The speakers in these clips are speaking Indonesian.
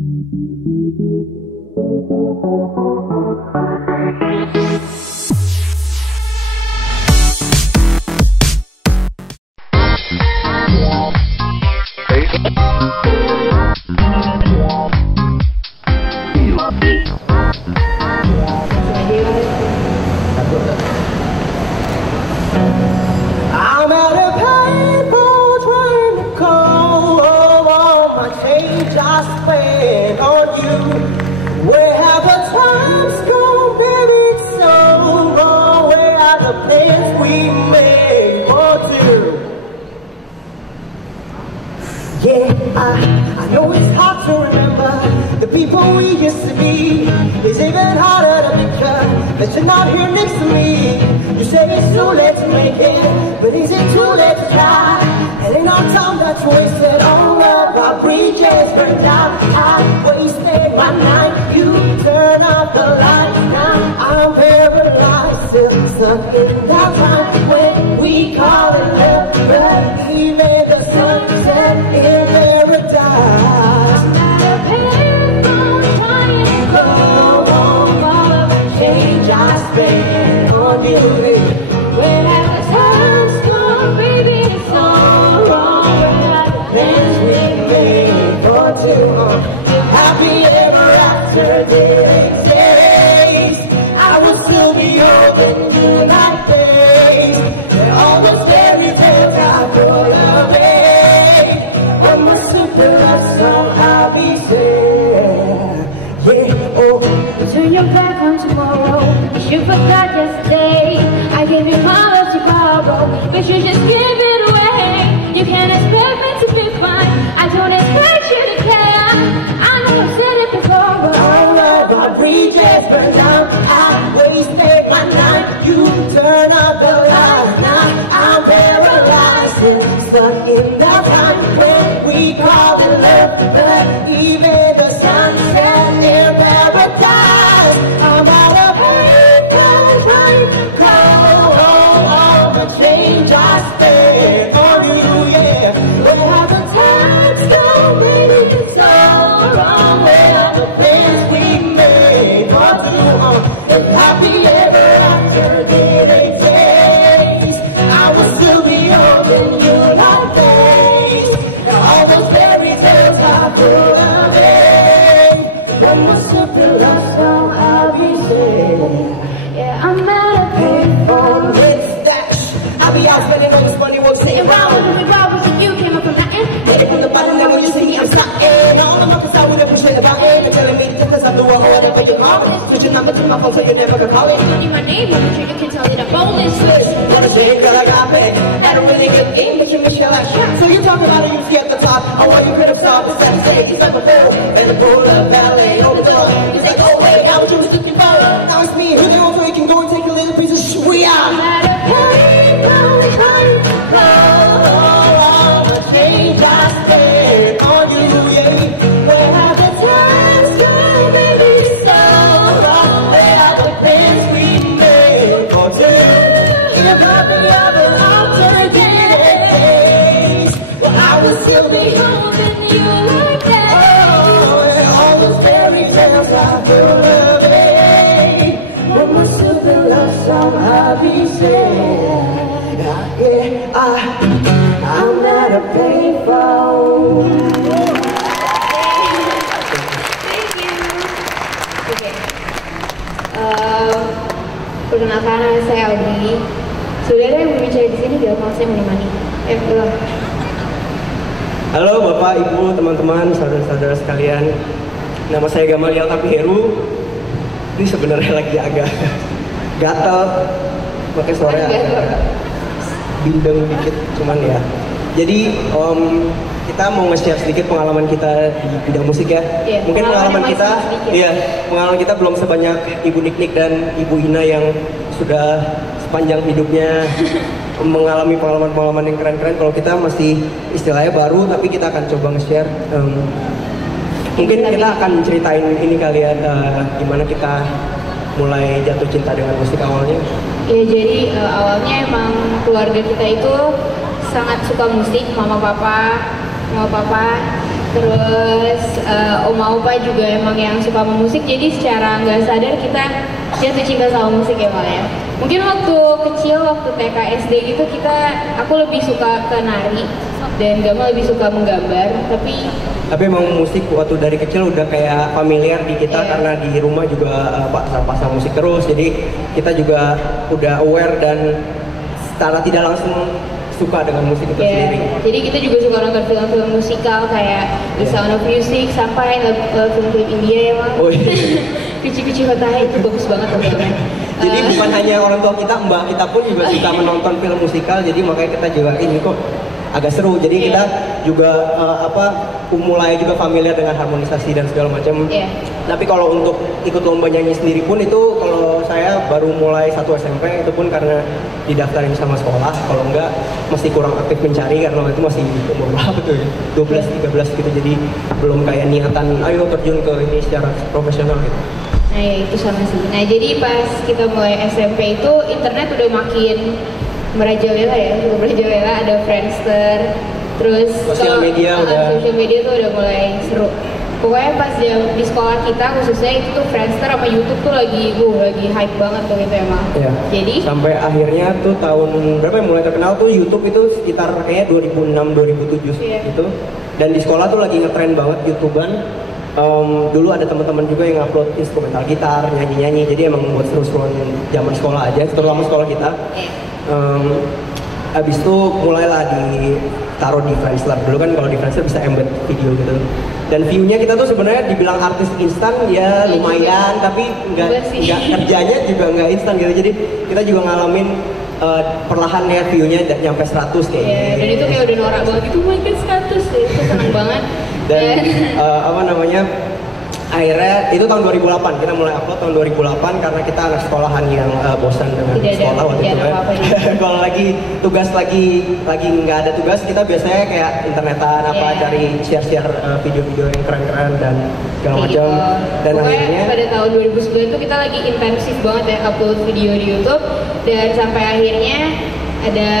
I'm at a payphone trying to call all my change I spent on you. Where have the times gone, baby? It's so long. Where are the plans we made for two? Yeah, I know it's hard to remember the people we used to be. It's even harder to picture that you're not here next to me. You say it's too late to make it, but is it too late to try? And ain't no time that's wasted on love. Our bridges burned down. I wasted my night. You turn off the lights. Now I'm paralyzed, still stuck in that time when we call it love. But even the sunset in paradise. I spend on you. When have the times gone, baby, it's so wrong. When have the plans we made for two? Happy ever after days. I would still be holding you like days. And all those fairy tales I put away. What must have been somehow be said? Yeah, oh. Turn your back on tomorrow. You forgot yesterday. I gave you my love to borrow, but you just give it away. You can't expect me to be fine. I don't expect you to care. I know I've said it before, but all of our bridges burned down. I wasted my night. You turn out the lights. Now I'm paralyzed, stuck in that time when we call it love. But even the sunset in paradise. I'm out of change I spend on you, yeah. Where have the times gone, baby? It's all wrong. Where are the plans we made for two? It's happy ever after days. I will still be holding you like days. And all those fairy tales I put away. What must have been lost, somehow be saved. yeah, I'm out of payphone with I be out spending all this money, won't sitting around. When we roll with you, came up from nothing. Hit it from the bottom, then when you see me, I'm starting. All of my friends, I would appreciate about it. You're telling me to take this up the wall, whatever you call it. Switch your number to my phone so you never can call it. Money, my name, I'm sure you can tell it I'm boneless. Switch, what a shame, girl, I got paid. Had a really good game, but you missed your last shot. So you talking about a UC at the top. Oh, what you could have solved is that day. It's like a fool, and the pool of ballet on the door. It's like, oh wait, now what you was looking for. Now it's me, you're the only way you can go and take a little piece of shit. We are. All the change I spent on you, yeah. Where have the times gone, baby? So long. Where are the plans we made for two? If I be other alternate days, well, I will still be holding you like that. Oh, and all those fairy tales I put away. What must have been lost, somehow be said. Yeah, I'm not a payphone. Thank you. Okay. Perkenalkan, nama saya Audi. Saudara yang berbicara di sini bilang kalau saya menemani. Pulang. Halo Bapak, Ibu, teman-teman, saudara-saudara sekalian. Nama saya Gamaliel Tapi Heru. Ini sebenarnya lagi agak gatal, pakai suara bindeng dikit, cuman ya. Jadi kita mau nge-share sedikit pengalaman kita di bidang musik ya. Yeah, mungkin pengalaman kita, iya, pengalaman kita belum sebanyak Ibu Nik dan Ibu Ina yang sudah sepanjang hidupnya mengalami pengalaman-pengalaman yang keren-keren. Kalau kita masih istilahnya baru, tapi kita akan coba nge-share. Mungkin kita akan ceritain ini kalian gimana kita mulai jatuh cinta dengan musik awalnya. Ya, jadi awalnya emang keluarga kita itu sangat suka musik, mama papa Terus oma opa juga emang yang suka sama musik, jadi secara nggak sadar kita jatuh cinta sama musik ya Mal ya. Mungkin waktu kecil, waktu TK SD gitu aku lebih suka ke nari dan Gamal lebih suka menggambar, tapi emang musik waktu dari kecil udah kayak familiar di kita karena di rumah juga pasang musik terus, jadi kita juga udah aware dan secara tidak langsung suka dengan musik itu sendiri. Jadi kita juga suka nonton film-film musikal kayak The Sound of Music sampai film-film India ya Mal. Oh iya. Kuci-kuci Hotahe itu bagus banget filmnya. Jadi bukan hanya orang tua kita, mbak kita pun juga suka menonton film musikal, jadi makanya kita juga ini kok agak seru. Jadi kita juga mulai juga familiar dengan harmonisasi dan segala macam. Tapi kalau untuk ikut lomba nyanyi sendiri pun itu kalau saya baru mulai 1 SMP, itu pun karena didaftarin sama sekolah. Kalau enggak masih kurang aktif mencari karena itu masih umur berapa tuh ya? 12-13 gitu. Jadi belum kayak niatan ayo terjun ke ini secara profesional gitu. Nah ya itu sama sih. Nah jadi pas kita mulai SMP itu internet udah makin merajalela ya, ada Friendster, terus sosial media tuh udah mulai seru. Pokoknya pas di sekolah kita khususnya itu tuh Friendster sama YouTube tuh lagi hype banget tuh gitu emang. Jadi sampai akhirnya tuh tahun berapa yang mulai terkenal tuh YouTube itu sekitar kayaknya 2006-2007 gitu. Dan di sekolah tuh lagi ngetren banget YouTubean. Dulu ada teman-teman juga yang upload instrumental gitar, nyanyi-nyanyi. Jadi emang buat seru-seruan zaman sekolah aja, terutama sekolah kita. Abis itu mulailah ditaruh di Friendster. Dulu kan kalau di Friendster bisa embed video gitu. Dan view-nya kita tuh sebenarnya dibilang artis instan ya lumayan, tapi nggak kerjanya juga nggak instan gitu. Jadi kita juga ngalamin perlahan ya view-nya nyampe 100 kayaknya. Dan itu kayak udah norak banget gitu, makin 100 deh, itu seneng banget. Dan akhirnya itu tahun 2008 kita mulai upload tahun 2008 karena kita anak sekolahan yang bosan dengan sekolah waktu itu kan. Kalau lagi tugas lagi nggak ada tugas, kita biasanya kayak internetan cari share video-video yang keren-keren dan segala macam. Dan akhirnya pada tahun 2009 itu kita lagi intensif banget ya upload video di YouTube, dan sampai akhirnya ada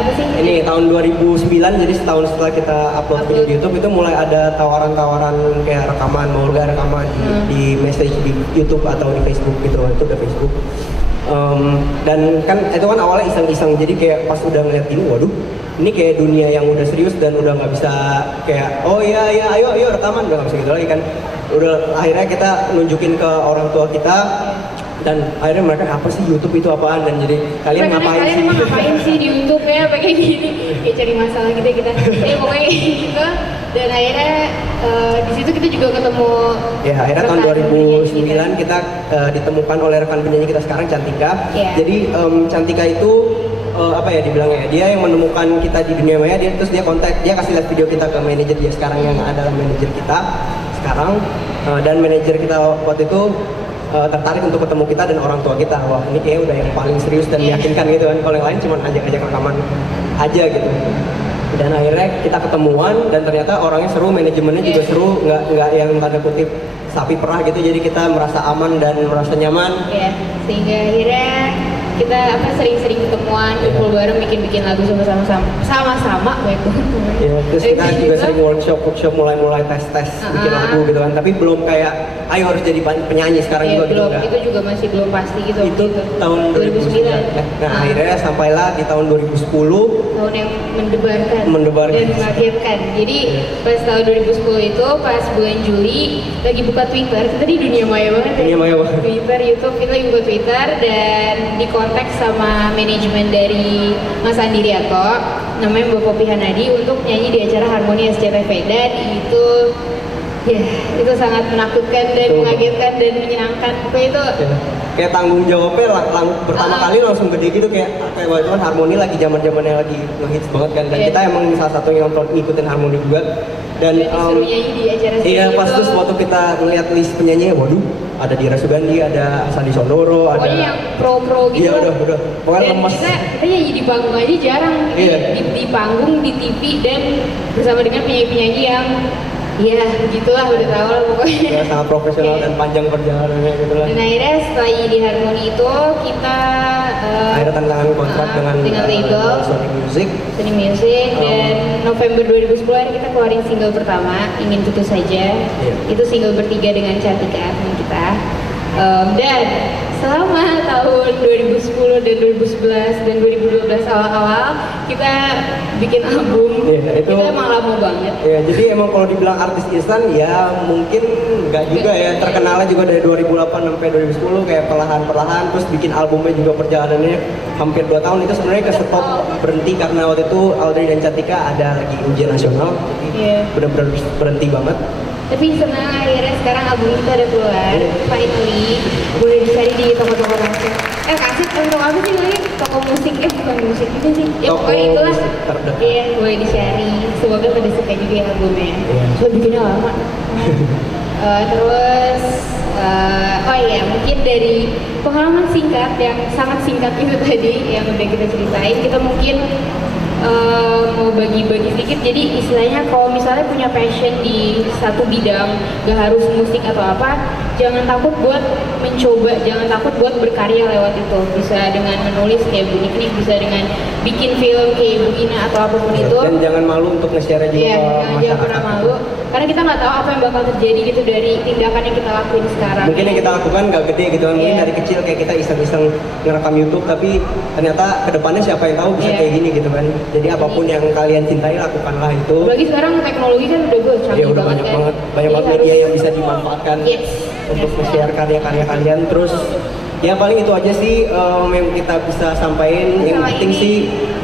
apa sih? Ini tahun 2009, jadi setahun setelah kita upload video di YouTube itu mulai ada tawaran-tawaran kayak rekaman, mau nggak rekaman di message di YouTube atau di Facebook gitu. Itu udah Facebook. Dan kan itu kan awalnya iseng-iseng, jadi kayak pas udah ngeliat gini, waduh, ini kayak dunia yang udah serius dan udah nggak bisa kayak oh iya ayo rekaman, udah nggak bisa gitu lagi kan. Udah akhirnya kita nunjukin ke orang tua kita. Dan akhirnya mereka apa sih YouTube itu apaan, dan jadi kalian ngapain sih? Emang ngapain sih di YouTube ya kayak gini? Kayak cari masalah gitu kita. Ya pokoknya gitu. Dan akhirnya di situ kita juga ketemu. Ya akhirnya tahun 2009 kita ditemukan oleh rekan penyanyi kita sekarang, Cantika. Jadi Cantika itu apa ya dibilangnya? Dia yang menemukan kita di dunia maya. Terus dia kontak, dia kasih lihat video kita ke manajer dia sekarang yang adalah manajer kita sekarang. Dan manajer kita waktu itu tertarik untuk ketemu kita dan orang tua kita. Wah ini kayaknya udah yang paling serius dan meyakinkan gitu kan. Kalau yang lain cuma ajak-ajak rekaman aja gitu. Dan akhirnya kita ketemuan dan ternyata orangnya seru, manajemennya juga seru, nggak yang tanda kutip sapi perah gitu. Jadi kita merasa aman dan merasa nyaman. Sehingga akhirnya kita sering-sering ketemuan, kumpul bareng, bikin lagu sama-sama baik banget. Terus kita juga sering workshop mulai tes bikin lagu gitu kan. Tapi belum kayak ayo harus jadi penyanyi sekarang juga gitu. Itu juga masih belum pasti gitu. Itu tahun 2009. Nah akhirnya sampailah di tahun 2010. Tahun yang mendebarkan dan mengagetkan. Jadi pas tahun 2010 itu pas bulan Juli lagi buka Twitter, kita di dunia maya banget ya. Twitter, YouTube, kita lagi buka Twitter dan di kontak sama manajemen dari Mas Andi Rianto, namanya Mbak Poppy Hanadi, untuk nyanyi di acara Harmoni SCTV. Dan itu sangat menakutkan dan mengagetkan dan menyenangkan. Pokoknya itu kayak tanggung jawabnya pertama kali langsung gede gitu, kayak waktu itu kan Harmoni lagi zaman-zamannya lagi ngehits banget kan, dan kita emang salah satu yang ngikutin Harmoni juga. Dan disuruh nyanyi di acara pas terus waktu kita ngeliat list penyanyi, waduh ada Dira Sugandi, ada Sandi Sondoro, pokoknya yang pro gitu. Iya udah pokoknya lemas. Kita nyanyi di panggung aja jarang, di panggung, di TV, dan bersama dengan penyanyi-penyanyi yang Iya, begitulah udah tahu lah pokoknya. Ya, sangat profesional dan panjang perjalanannya gitu lah. Dan akhirnya setelah di Harmoni itu kita Akhirnya tanda tangan kontrak dengan label Sony Music. Sony Music dan November 2010 akhirnya kita keluarin single pertama Ingin Putus Saja. Itu single bertiga dengan Cantika teman kita. Dan selama tahun 2010 dan 2011 dan 2012 awal-awal kita bikin album. Itu emang lama banget. Ya, jadi emang kalau dibilang artis instan ya mungkin nggak juga ya. Terkenalnya juga dari 2008 sampai 2010 kayak perlahan-perlahan, terus bikin albumnya juga perjalanannya hampir 2 tahun. Itu sebenarnya ke stop berhenti karena waktu itu Audrey dan Cantika ada lagi ujian nasional. Jadi benar-benar berhenti banget. Tapi senang akhirnya sekarang album kita udah keluar, finally boleh dicari di toko-toko kaset. Kaset untuk apa sih lagi? Toko musik, bukan musik juga sih. Ya pokoknya itulah. Iya, boleh dicari. Semoga pada suka juga ya albumnya. Coba bikinnya lama. Terus, oh iya mungkin dari pengalaman singkat yang sangat singkat itu tadi yang udah kita ceritain, kita mungkin mau bagi-bagi sedikit. Jadi istilahnya kalau misalnya punya passion di satu bidang, gak harus musik atau apa, jangan takut buat mencoba, jangan takut buat berkarya lewat itu. Bisa dengan menulis kayak Bu Niknik, bisa dengan bikin film kayak Bu Ina atau apapun itu. Dan jangan malu untuk nge-share juga ke masyarakat. Jangan pernah malu, karena kita nggak tahu apa yang bakal terjadi gitu dari tindakan yang kita lakuin sekarang. Mungkin yang kita lakukan nggak gede gitu kan, mungkin dari kecil kayak kita iseng-iseng ngerekam YouTube, tapi ternyata kedepannya siapa yang tahu bisa kayak gini gitu kan. Jadi apapun yang kalian cintai lakukanlah itu. Bagi sekarang teknologi kan udah canggih udah banget kan. Banyak banget media yang bisa dimanfaatkan untuk nge-share karya-karya kalian. Terus ya paling itu aja sih yang kita bisa sampaikan. Yang penting sih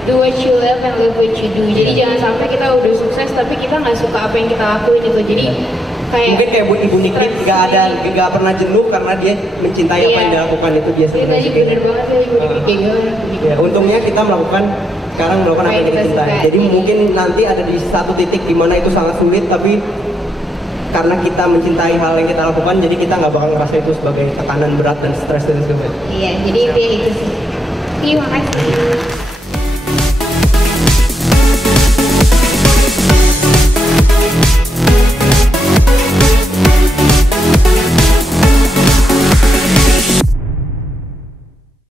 do what you love and love what you do. Jadi jangan sampai kita udah sukses tapi kita nggak suka apa yang kita lakuin itu. Jadi kayak mungkin kayak Ibu Niknik nggak pernah jenuh karena dia mencintai apa yang dia lakukan, itu dia sebenarnya. Bener banget ya Ibu Niknik ya, untungnya kita melakukan apa yang kita cintai. Jadi mungkin nanti ada di satu titik di mana itu sangat sulit, tapi karena kita mencintai hal yang kita lakukan, jadi kita nggak bakal ngerasa itu sebagai tekanan berat dan stres dan sebagainya. Iya, jadi itu sih. Terima kasih.